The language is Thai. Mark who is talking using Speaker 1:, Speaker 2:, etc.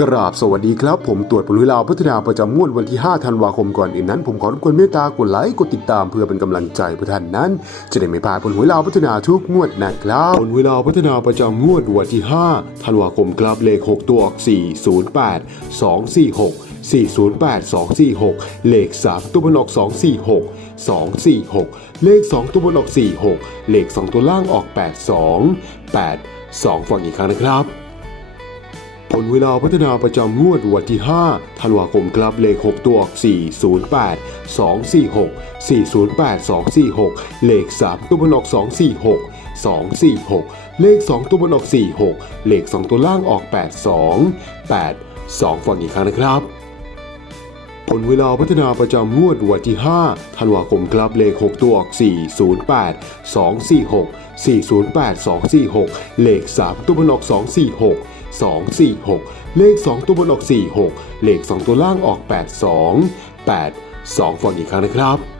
Speaker 1: กราบสวัสดีครับ ผมตรวจผลเวลาพัฒนาประจำงวดวันที่ 5 ธันวาคมก่อนอื่นนั้น ผมขอรบกวนเมตตากดไลค์กดติดตามเพื่อเป็นกำลังใจเพื่อท่านนั้น จะได้ไม่พลาดผลเวลาพัฒนาทุกงวดนะครับผลเวลาพัฒนาประจำงวดวันที่ 5 ธันวาคมครับเลข 6 ตัวอัก408 246 408 246 เลข 3 ตัวบนออก 246 246 เลข 2 ตัวบนออก 46 เลข 2 ตัวล่างออก 82 8 2 ฟังอีกครั้งนะครับ ผลเวลาพัฒนาประจำงวดวันที่ 5 ธันวาคมครับเลข 6 ตัวออก408 246 408 246 เลข 3 ตัวบนออก 246 246 เลข 2 ตัวบนออก 46 เลข 2 ตัวล่างออก 82 8 2 ฟังอีกครั้งนะครับผลเวลาพัฒนาประจำงวดวันที่ 5 ธันวาคมครับเลข 6 ตัวออก 408 246 408 246 เลข 3 ตัวบนออก 246 246 เลข 2 ตัวบนออก 46 เลข 2 ตัวล่างออก 82 8 2ฟังอีกครั้งนะครับ